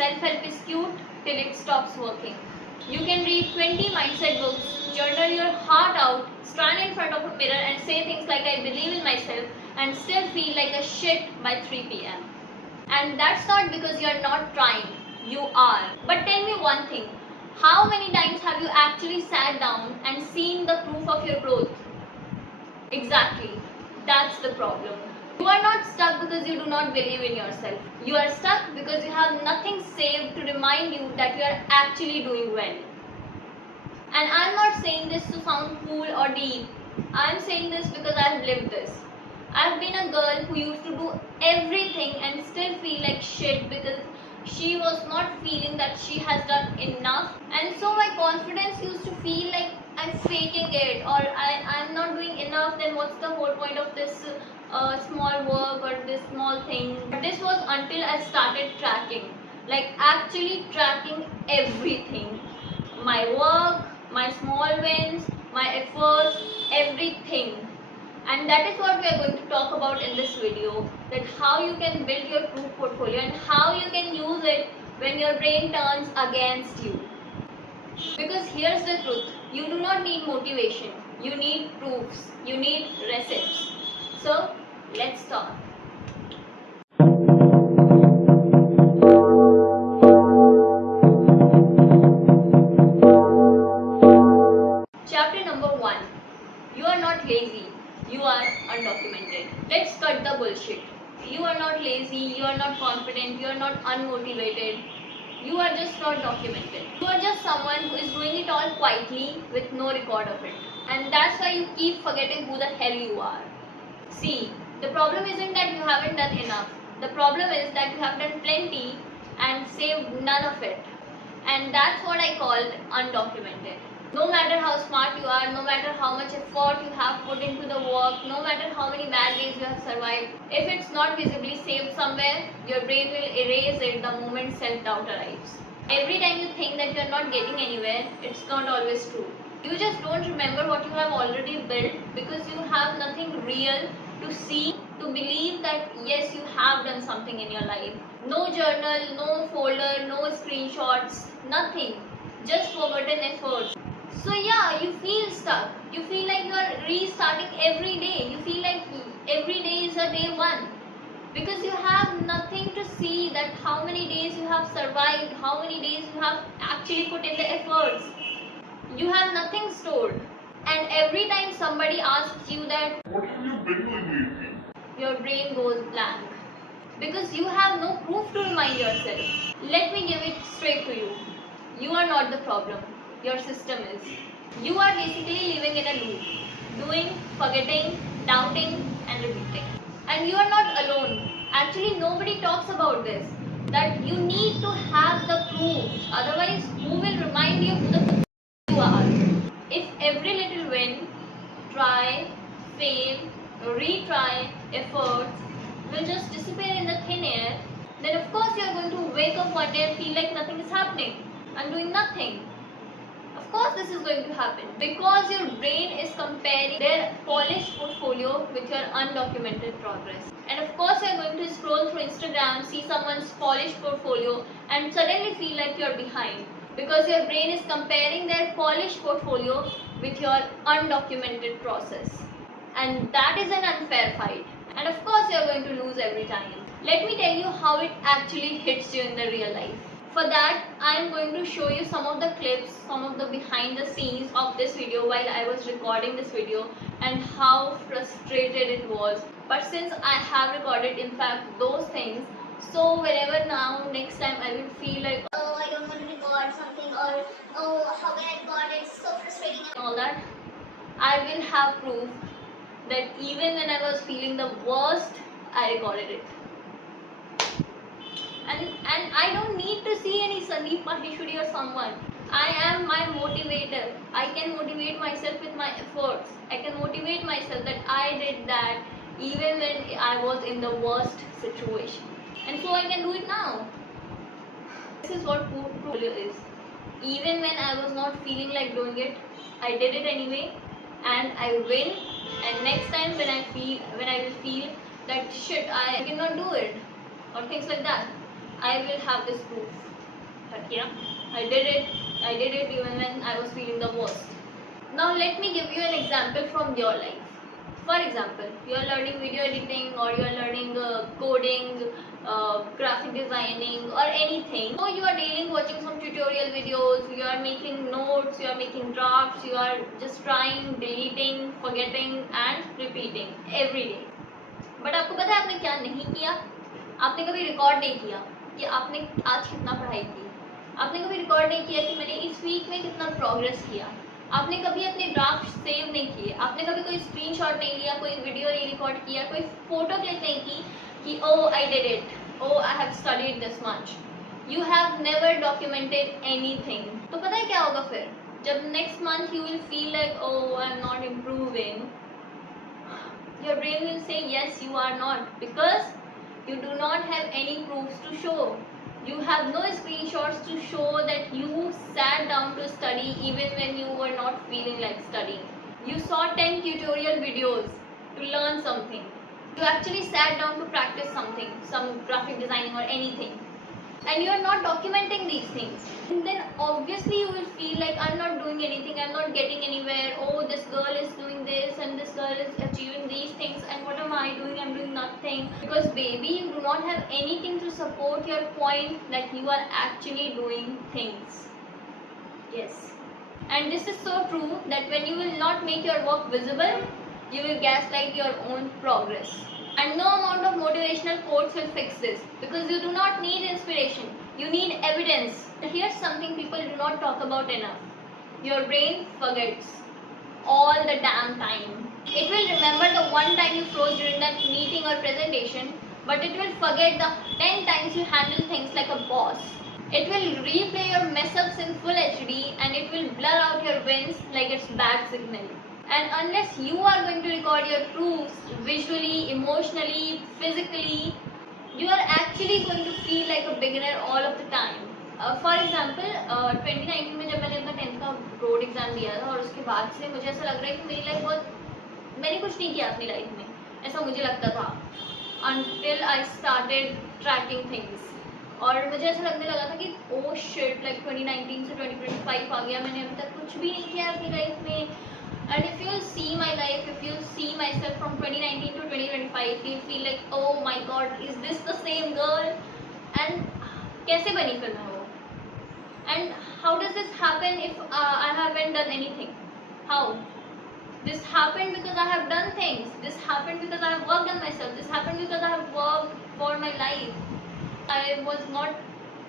self-help is cute till it stops working. You can read 20 mindset books, journal your heart out, stand in front of a mirror and say things like I believe in myself and still feel like a shit by 3 p.m. And that's not because you're not trying, you are. But tell me one thing, how many times have you actually sat down and seen the proof of your growth? Exactly, that's the problem. You are not stuck because you do not believe in yourself. You are stuck because you have nothing saved to remind you that you are actually doing well. And I'm not saying this to sound cool or deep. I'm saying this because I've lived this. I've been a girl who used to do everything and still feel like shit because she was not feeling that she has done enough. And so my confidence used to feel like I'm faking it or I'm not doing enough, then what's the whole point of this small work or this small thing. This was until I started tracking, like actually tracking everything. My work, my small wins, my efforts, everything. And that is what we are going to talk about in this video, that how you can build your proof portfolio and how you can use it when your brain turns against you. Because here's the truth, you do not need motivation, you need proofs, you need receipts. So let's start. Chapter number 1. You are not lazy, you are undocumented. Let's cut the bullshit. You are not lazy, you are not confident, you are not unmotivated. You are just not documented. You are just someone who is doing it all quietly with no record of it. And that's why you keep forgetting who the hell you are. See, the problem isn't that you haven't done enough. The problem is that you have done plenty and saved none of it. And that's what I call undocumented. No matter how smart you are, no matter how much effort you have put into the work, no matter how many bad days you have survived, if it's not visibly saved somewhere, your brain will erase it the moment self-doubt arrives. Every time you think that you're not getting anywhere, it's not always true. You just don't remember what you have already built because you have nothing real to see, to believe that yes, you have done something in your life. No journal, no folder, no screenshots, nothing. Just forgotten efforts. So yeah, you feel stuck. You feel like you are restarting every day. You feel like every day is a day one. Because you have nothing to see that how many days you have survived, how many days you have actually put in the efforts. You have nothing stored. And every time somebody asks you that, what have you been doing lately? Your brain goes blank. Because you have no proof to remind yourself. Let me give it straight to you. You are not the problem. Your system is. You are basically living in a loop. Doing, forgetting, doubting and repeating. And you are not alone. Actually, nobody talks about this. That you need to have the proof. Otherwise, who will remind you who the f you are? If every little win, try, fail, retry, efforts will just disappear in the thin air, then of course you are going to wake up one day and feel like nothing is happening. I'm doing nothing. Of course this is going to happen because your brain is comparing their polished portfolio with your undocumented progress. And of course you are going to scroll through Instagram, see someone's polished portfolio and suddenly feel like you're behind because your brain is comparing their polished portfolio with your undocumented process. And that is an unfair fight. And of course you are going to lose every time. Let me tell you how it actually hits you in the real life. For that, I am going to show you some of the clips, some of the behind the scenes of this video while I was recording this video and how frustrated it was. But since I have recorded in fact those things, so whenever now next time I will feel like, oh, I don't want to record something or oh, how can I record, it's so frustrating and all that, I will have proof that even when I was feeling the worst, I recorded it. And I don't need to see any Sandeep Maheshwari or someone. I am my motivator. I can motivate myself with my efforts. I can motivate myself that I did that even when I was in the worst situation. And so I can do it now. This is what portfolio is. Even when I was not feeling like doing it, I did it anyway and I win. And next time when I will feel that shit, I cannot do it or things like that, I will have this proof. But yeah, I did it. I did it even when I was feeling the worst. Now let me give you an example from your life. For example, you are learning video editing or you are learning coding, graphic designing or anything. So you are daily watching some tutorial videos, you are making notes, you are making drafts, you are just trying, deleting, forgetting and repeating every day. But आपको पता है आपने क्या नहीं किया? आपने कभी record नहीं किया कि आपने आज कितना पढ़ाई की. आपने कभी रिकॉर्ड नहीं किया कि मैंने इस वीक में कितना प्रोग्रेस किया. आपने कभी अपने ड्राफ्ट सेव नहीं किए. आपने कभी कोई स्क्रीनशॉट नहीं लिया, कोई वीडियो नहीं रिकॉर्ड किया, कोई फोटो क्लिक नहीं की कि oh I did it, oh I have studied this much. You have never documented anything. तो पता है क्या होगा फिर? जब next month you will feel like oh I am not improving, your brain will say yes you are not, because you do not have any proofs to show. You have no screenshots to show that you sat down to study even when you were not feeling like studying. You saw 10 tutorial videos to learn something. You actually sat down to practice something, some graphic designing or anything, and you are not documenting these things. And then obviously you will feel like I'm not doing anything, I'm not getting anywhere. Oh, this girl is doing this and this girl is achieving these things, and what am I doing? I'm doing nothing. Because baby, you do not have anything to support your point that you are actually doing things. Yes. And this is so true that when you will not make your work visible, you will gaslight your own progress. And no amount of motivational quotes will fix this, because you do not need inspiration, you need evidence. And here's something people do not talk about enough. Your brain forgets all the damn time. It will remember the one time you froze during that meeting or presentation, but it will forget the 10 times you handle things like a boss. It will replay your mess ups in full HD and it will blur out your wins like it's bad signal. And unless you are going to record your proofs visually, emotionally, physically, you are actually going to feel like a beginner all of the time. For example 2019 में जब मैंने अपना 10th का board exam दिया था और उसके बाद से मुझे ऐसा लग रहा है कि मेरी लाइफ बहुत, मैंने कुछ नहीं किया अपनी लाइफ में, ऐसा मुझे लगता था, until I started tracking things. और मुझे ऐसा लगने लगा था कि ओ शिट, लाइक 2019 से 2025 आ गया, मैंने अभी तक कुछ भी नहीं किया अपनी लाइफ में. And if you'll see my life, if you'll see myself from 2019 to 2025, you'll feel like, oh my god, is this the same girl? And कैसे बनी फिर मैं वो? And how does this happen if I haven't done anything? How? This happened because I have done things. This happened because I have worked on myself. This happened because I have worked for my life. I was not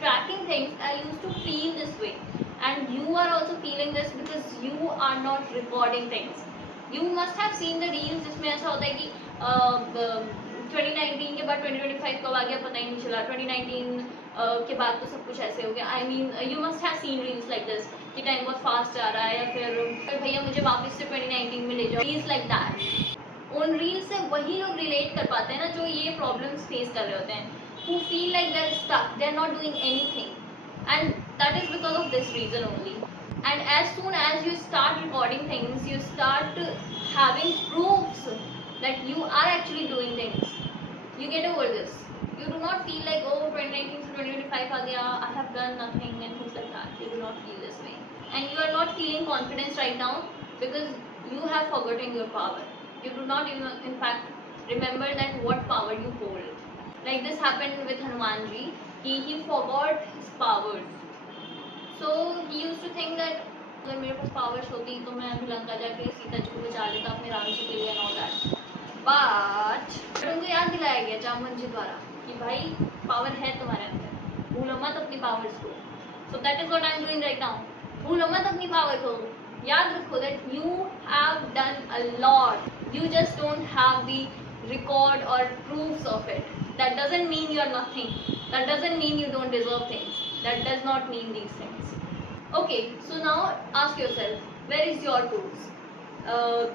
tracking things. I used to feel this way. And you are also feeling this because you are not recording things. You must have seen the reels जिसमें ऐसा होता है कि 2019 के बाद 2025 कब आ गया पता ही नहीं चला. 2019 के बाद तो सब कुछ ऐसे हो गया. I mean, you must have seen reels like this कि टाइम बहुत फास्ट जा रहा है, या फिर भैया मुझे वापस से 2019 में ले जाओ. Reels like that. उन रील्स से वही लोग रिलेट कर पाते हैं ना जो ये प्रॉब्लम्स फेस कर रहे होते हैं, who feel like they're stuck, they're not doing anything. And that is because of this reason only. And as soon as you start recording things, you start having proofs that you are actually doing things. You get over this. You do not feel like, oh, 2019 to 2025 aa gaya, I have done nothing and things like that. You do not feel this way. And you are not feeling confidence right now because you have forgotten your power. You do not even, in fact, remember that what power you hold. Like this happened with Hanuman ji. He forgot his powers. So he used to think that अगर मेरे पास powers होती तो मैं अभी लंका जाके सीता जी को बचा लेता अपने राम जी के लिए and all that. But उनको याद दिलाया गया जामवंत जी द्वारा कि भाई पावर है तुम्हारे अंदर, भूलो मत अपनी पावर्स को. So that is what I am doing right now. भूलो मत अपनी पावर को. याद रखो that you have done a lot. You just don't have the record or proofs of it. That doesn't mean you are nothing. That doesn't mean you don't deserve things. That does not mean these things. Okay, so now ask yourself, where is your tools?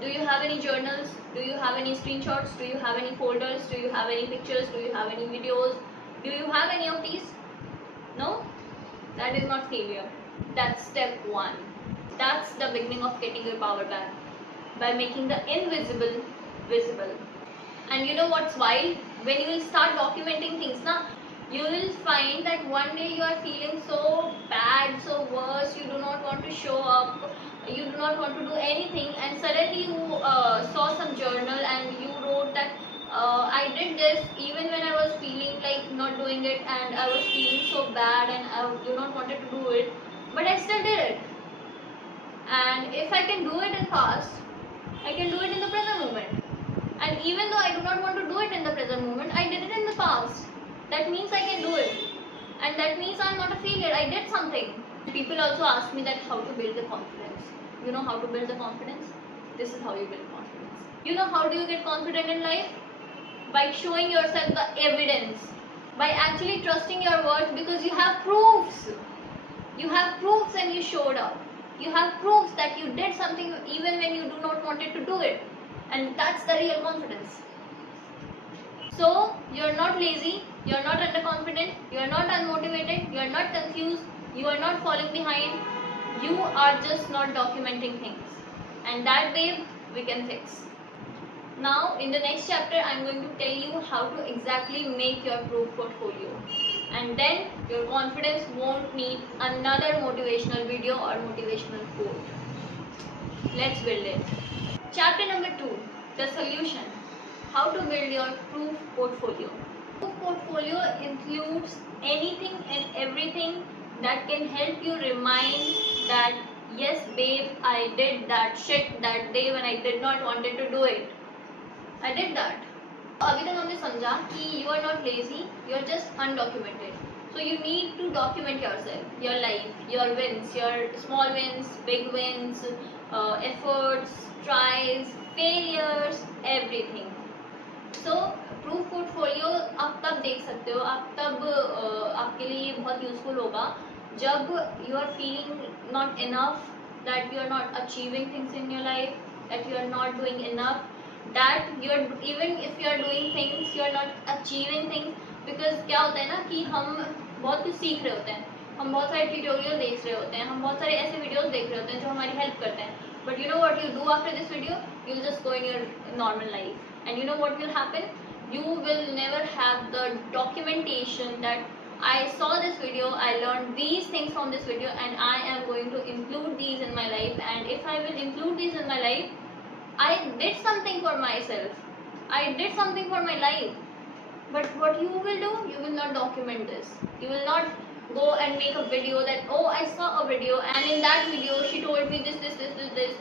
Do you have any journals? Do you have any screenshots? Do you have any folders? Do you have any pictures? Do you have any videos? Do you have any of these? No? That is not failure. That's step one. That's the beginning of getting your power back, by making the invisible visible. And you know what's wild? When you will start documenting things, na, You will find that one day you are feeling so bad, so worse, you do not want to show up, you do not want to do anything, and suddenly you saw some journal and you wrote that I did this even when I was feeling like not doing it, and I was feeling so bad and I do not wanted to do it, but I still did it. And if I can do it in past, I can do it in the present moment. And even though I do not want to do it in the present moment, I did it in the past. That means I can do it. And that means I'm not a failure. I did something. People also ask me that how to build the confidence. You know how to build the confidence? This is how you build confidence. You know how do you get confident in life? By showing yourself the evidence. By actually trusting your worth, because you have proofs. You have proofs and you showed up. You have proofs that you did something even when you do not wanted to do it. And that's the real confidence. So you're not lazy, you're not underconfident, you're not unmotivated, you're not confused, you are not falling behind. You are just not documenting things. And that, babe, we can fix. Now in the next chapter I'm going to tell you how to exactly make your proof portfolio. And then your confidence won't need another motivational video or motivational quote. Let's build it. Chapter number 2, the solution. How to build your proof portfolio. Proof portfolio includes anything and everything that can help you remind that yes babe, I did that shit that day when I did not wanted to do it. I did that. अभी तक हमने समझा कि you are not lazy, you are just undocumented. So you need to document yourself, your life, your wins, your small wins, big wins, efforts, tries, failures, everything. So proof portfolio आप तब देख सकते हो, आप तब आपके लिए बहुत यूजफुल होगा जब you are feeling not enough, that you are not achieving things in your life, that you are not doing enough, that you are even if you are doing things you are not achieving things. Because क्या होता है ना कि हम बहुत कुछ सीख रहे होते हैं, हम बहुत सारे ट्यूटोरियल देख रहे होते हैं, हम बहुत सारे ऐसे वीडियोस देख रहे होते हैं जो हमारी हेल्प करते हैं. But you know what you do after this video, you will just go in your normal life. And you know what will happen? You will never have the documentation that I saw this video, I learned these things from this video, and I am going to include these in my life. And if I will include these in my life, I did something for myself, I did something for my life. But what you will do, you will not document this. You will not go and make a video that, oh, I saw a video and in that video she told me this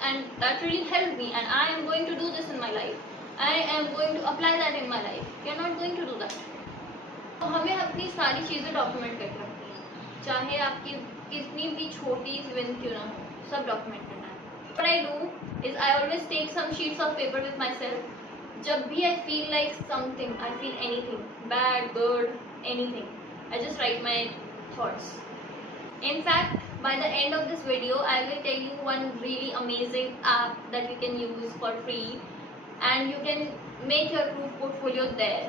and that really helped me and I am going to do this in my life, I am going to apply that in my life. You are not going to do that. तो हमें अपनी सारी चीज़ें document करके रखनी है, चाहे आपकी कितनी भी छोटी विन क्यों ना हो, सब डॉक्यूमेंट करना है. What I do is I always take some sheets of paper with myself. जब भी I feel like something, I feel anything, bad, good, anything, I just write my thoughts. In fact, by the end of this video, I will tell you one really amazing app that you can use for free. And you can make your proof portfolio there,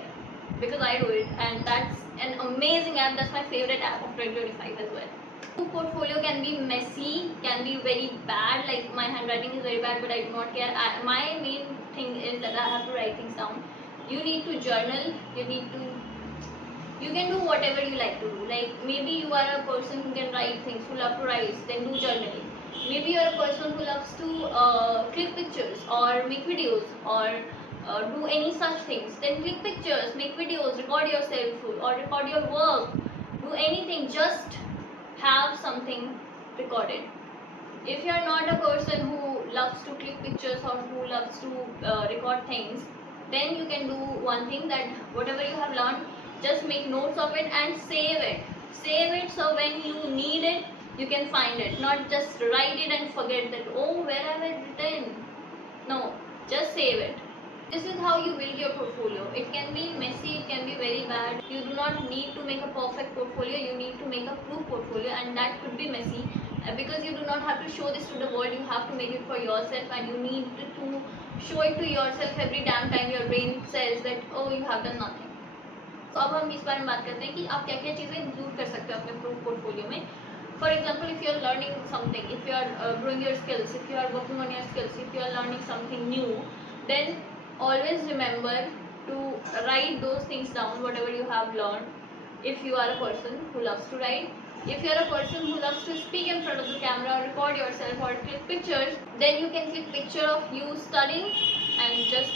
because I do it and that's an amazing app. That's my favorite app of 2025 as well. Proof portfolio can be messy, can be very bad, like my handwriting is very bad but I do not care. My main thing is that I have to write things down. You need to journal, you can do whatever you like to do. Like maybe you are a person who can write things, who love to write, then do journaling. Maybe you are a person who loves to click pictures or make videos or do any such things, then click pictures, make videos, record yourself or record your work, do anything, just have something recorded. If you are not a person who loves to click pictures or who loves to record things, then you can do one thing, that whatever you have learned, just make notes of it and save it. Save it so when you need it, you can find it. Not just write it and forget that, oh, where have I written? No, just save it. This is how you build your portfolio. It can be messy, it can be very bad. You do not need to make a perfect portfolio, you need to make a proof portfolio, and that could be messy because you do not have to show this to the world, you have to make it for yourself and you need to show it to yourself every damn time your brain says that, oh, you have done nothing. तो अब हम इस बारे में बात करते हैं कि आप क्या क्या चीज़ें इंक्लूड कर सकते हो अपने प्रूफ पोर्टफोलियो में. For example, if you are learning something, if you are growing your skills, if you are working on your skills, if you are learning something new, then always remember to write those things down, whatever you have learned. if you are a person who loves to write. If you are a person who loves to speak in front of the camera or record yourself or click pictures, then you can click picture of you studying and just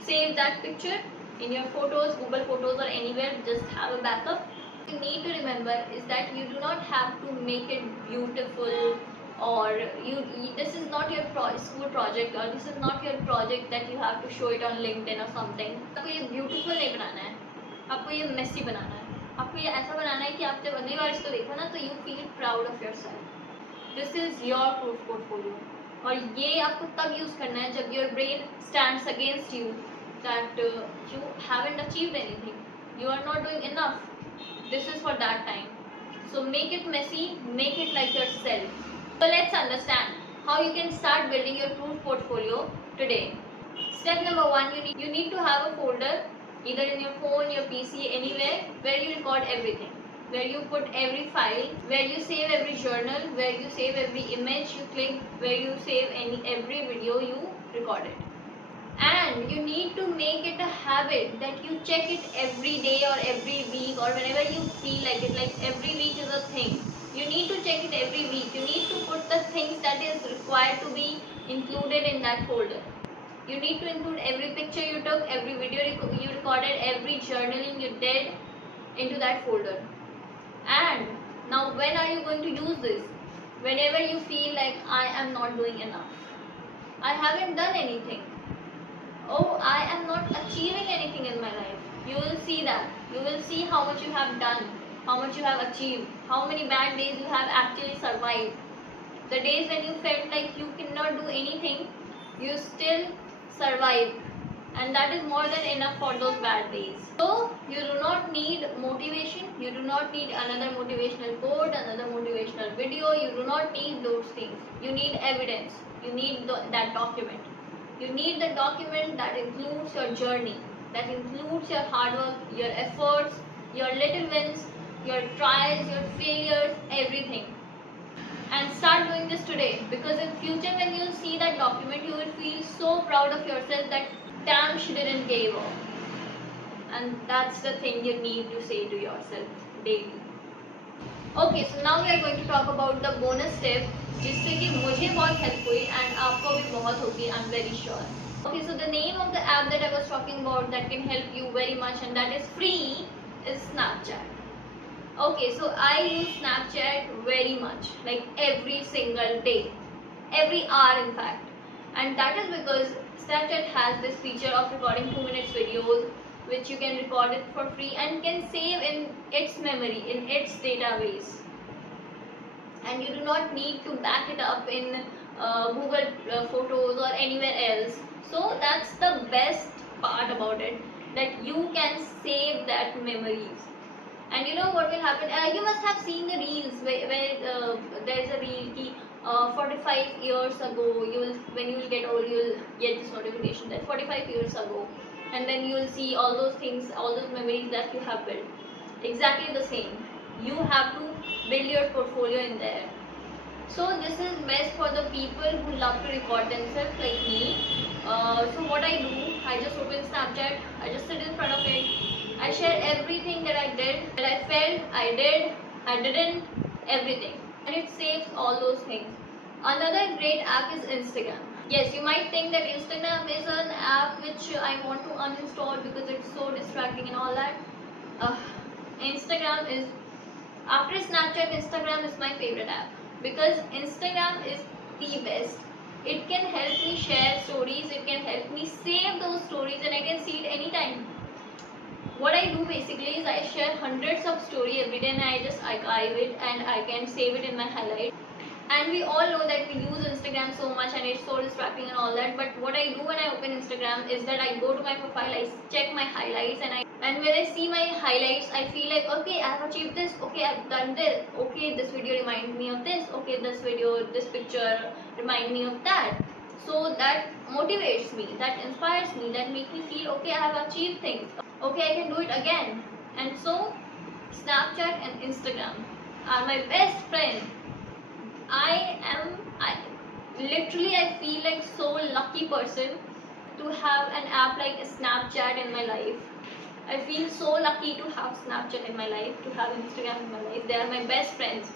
save that picture in your photos, Google Photos or anywhere. Just have a backup. You need to remember is that you do not have to make it beautiful, or this is not your school project, or this is not your project that you have to show it on LinkedIn or something. आपको ये beautiful नहीं बनाना है, आपको ये messy बनाना है, आपको ये ऐसा बनाना है कि आप जब अगली बार इसको देखो ना तो you feel proud of yourself. This is your proof portfolio. और ये आपको तब यूज़ करना है जब your brain stands against you that you haven't achieved anything, you are not doing enough. This is for that time. So make it messy, make it like yourself. So let's understand how you can start building your proof portfolio today. Step number 1, you need to have a folder either in your phone, your PC, anywhere where you record everything, where you put every file, where you save every journal, where you save every image you click, where you save every video you recorded. And you need to make it a habit that you check it every day or every week or whenever you feel like it. Like every week is a thing, you need to check it every week. You need to put the things that is required to be included in that folder. You need to include every picture you took, every video you recorded, every journaling you did into that folder. And now when are you going to use this? Whenever you feel like I am not doing enough, I haven't done anything, oh, I am not achieving anything in my life. You will see that. You will see how much you have done, how much you have achieved, how many bad days you have actually survived. The days when you felt like you cannot do anything, you still survived. And that is more than enough for those bad days. So, you do not need motivation, you do not need another motivational quote, another motivational video, you do not need those things. You need evidence, you need that document. You need the document that includes your journey, that includes your hard work, your efforts, your little wins, your trials, your failures, everything. And start doing this today, because in future when you see that document, you will feel so proud of yourself that damn, she didn't give up. And that's the thing you need to say to yourself daily. Okay, so now we are going to talk about the bonus tip जिससे कि मुझे बहुत help हुई and आपको भी बहुत होगी, I'm very sure. Okay, so the name of the app that I was talking about that can help you very much and that is free is Snapchat. Okay, so I use Snapchat very much, like every single day, every hour in fact. And that is because Snapchat has this feature of recording 2 minutes videos which you can record it for free and can save in its memory, in its database. And you do not need to back it up in Google Photos or anywhere else. So that's the best part about it, that you can save that memories. And you know what will happen? You must have seen the reels where there is a reel ki 45 years ago, when you will get old, you will get this notification that 45 years ago, and then you will see all those things, all those memories that you have built. Exactly the same. You have to build your portfolio in there. So this is best for the people who love to record themselves like me. So what I do, I just open Snapchat, I just sit in front of it, I share everything that I did, that I felt, I did, I didn't, everything. And it saves all those things. Another great app is Instagram. Yes, you might think that Instagram is an app which I want to uninstall because it's so distracting and all that. Instagram is, after Snapchat, Instagram is my favorite app because Instagram is the best. It can help me share stories, it can help me save those stories and I can see it anytime. What I do basically is I share hundreds of stories every day and I just archive it and I can save it in my highlights. And we all know that we use Instagram so much and it's so distracting and all that, but what I do when I open Instagram is that I go to my profile, I check my highlights, and when I see my highlights, I feel like, okay, I have achieved this, okay, I've done this, okay, this video reminds me of this, okay, this picture reminds me of that. So that motivates me, that inspires me, that makes me feel, okay, I have achieved things, okay, I can do it again. And so Snapchat and Instagram are my best friend. I feel like so lucky person to have an app like Snapchat in my life. I feel so lucky to have Snapchat in my life, to have Instagram in my life. They are my best friends.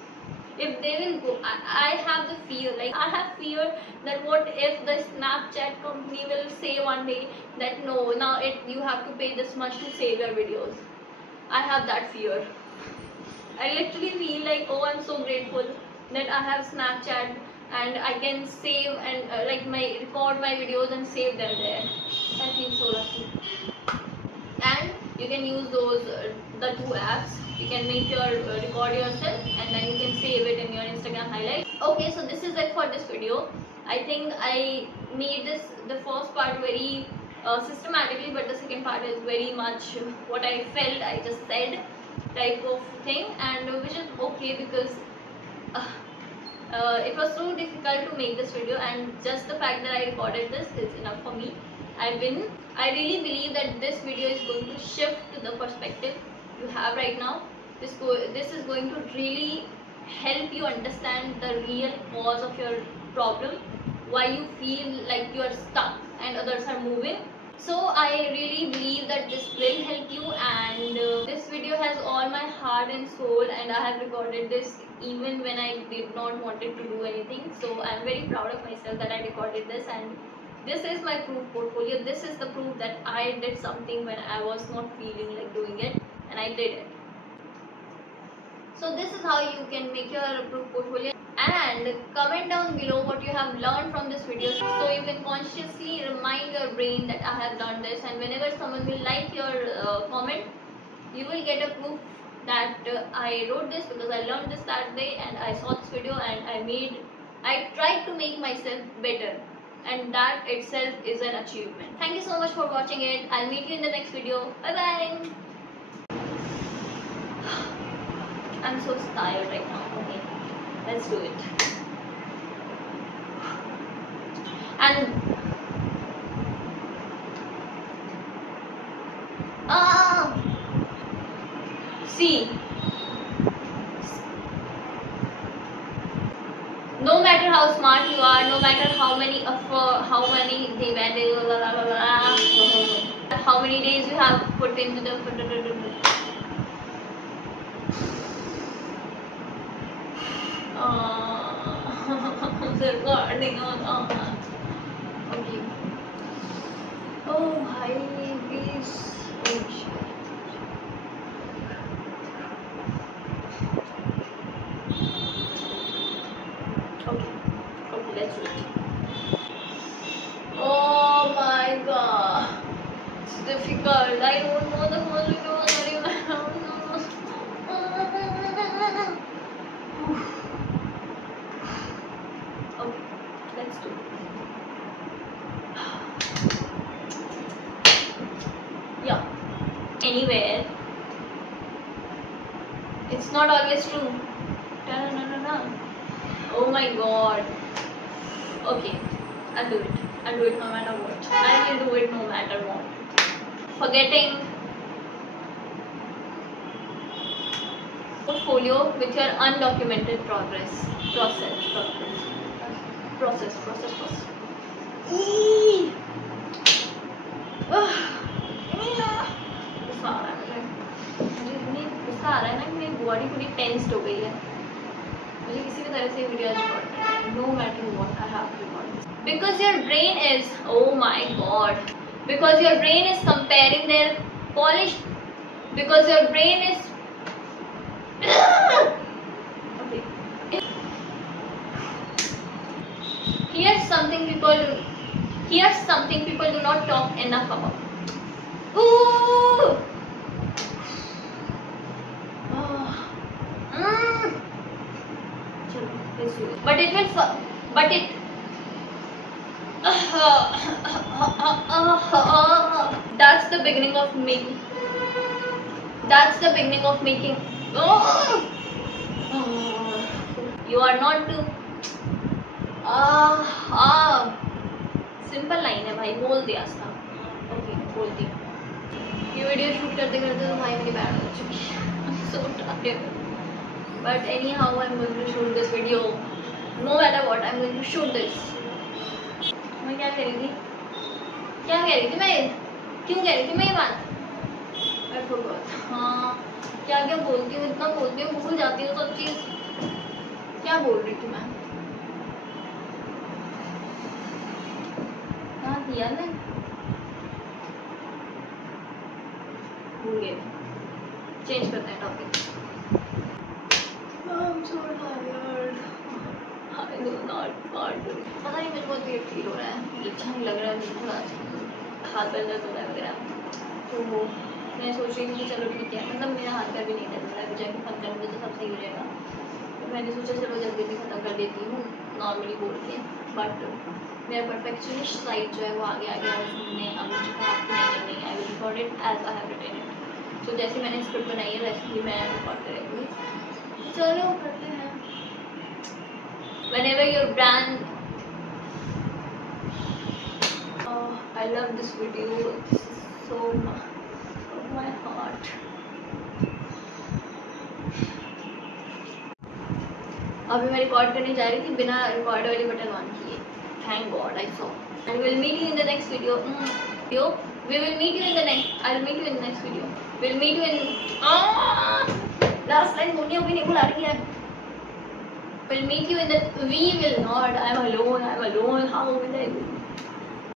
If they will go, I have the fear, like I have fear that what if the Snapchat company will say one day that no, now you have to pay this much to save your videos. I have that fear. I literally feel like, oh, I'm so grateful that I have Snapchat and I can save and record my videos and save them there. I feel so lucky. And you can use those the two apps. You can make your record yourself and then you can save it in your Instagram highlights. Okay, so this is it for this video. I think I made the first part very systematically, but the second part is very much what I felt, I just said type of thing, and which is okay because it was so difficult to make this video, and just the fact that I recorded this is enough for me. I really believe that this video is going to shift the perspective you have right now. This is going to really help you understand the real cause of your problem, why you feel like you are stuck and others are moving. So I really believe that this will help you, and this video has all my heart and soul, and I have recorded this even when I did not wanted to do anything. So I am very proud of myself that I recorded this, and this is my proof portfolio. This is the proof that I did something when I was not feeling like doing it, and I did it. So this is how you can make your proof portfolio, and comment down below what you have learned from this video, so you can consciously remind your brain that I have learned this, and whenever someone will like your comment, you will get a proof that I wrote this because I learned this that day and I saw this video and I tried to make myself better, and that itself is an achievement. Thank you so much for watching it. I'll meet you in the next video. Bye bye. I'm so tired right now. Okay, let's do it. And see, no matter how smart you are, no matter how many how many days you have put into the recording on. Okay. Oh, hi, please. Oh, shit. Okay, let's do it. Oh my god, it's difficult. I don't know the whole video. Sorry, okay, let's do it. Yeah, anywhere. It's not always true. Oh my god. Okay, I'll do it. I'll do it no matter what. I will do it no matter what. Forgetting portfolio with your undocumented process. Eee! गुस्सा आ रहा है मुझे इतनी गुस्सा आ रहा है ना कि मेरी बॉडी पूरी टेंस्ड हो गई है. मुझे किसी भी तरह से वीडियो रिकॉर्ड करना है, no matter what I have to record this. Because your brain is, oh my god, because your brain is comparing their polished, because your brain is okay. Here's something people do not talk enough about. Ooh. Let's do it. But it will that's the beginning of making. You are not to simple line है भाई, बोल दिया था. Okay, बोल दी. ये video shoot करते करते तो भाई मेरी बैड हो चुकी है. So tired. But anyhow, I'm going to shoot this video. No matter what, I'm going to shoot this. मैं क्या कह रही थी मैं क्यों कह रही थी मैं ये बात? I forgot. हाँ, क्या क्या बोलती हूँ, इतना बोलती हूँ, भूल जाती हूँ सब चीज़. क्या बोल रही थी मैं? कहाँ थी यार मैं? भूल गए. चेंज करते हैं topic. I'm so tired. I do not want to. पता नहीं मुझे बहुत weird feel हो रहा है. मुझे अच्छा नहीं लग रहा है. मुझे थोड़ा हाथ पैर दर्द हो रहा है वगैरह. तो मैं सोच रही थी कि चलो ठीक है, मतलब मेरा हाथ पैर भी नहीं दर्द हो रहा है. अभी जाके फोन करूँगी तो सब सही हो जाएगा. तो मैंने सोचा चलो जल्दी जल्दी ख़त्म कर देती हूँ नॉर्मली बोल के. बट मेरा परफेक्शनिस्ट साइड जो है वो आगे आगे और हमने अब मुझे कहा कि नहीं नहीं I will record it as I have written it. So जैसे मैंने स्क्रिप्ट बनाई है वैसे ही मैं रिकॉर्ड करेंगी. चलो करते हैं. Whenever your brand, I love this video so much from my heart. अभी मैं रिकॉर्ड करने जा रही थी बिना रिकॉर्ड वाली बटन ऑन किए. Thank God I saw. And we'll meet you in the next video. We will meet you in the next. I'll meet you in the next video. We'll meet you in. Last line बोलनी अभी नहीं बुला रही है. We'll meet you in the. We will not. I'm alone. How will I?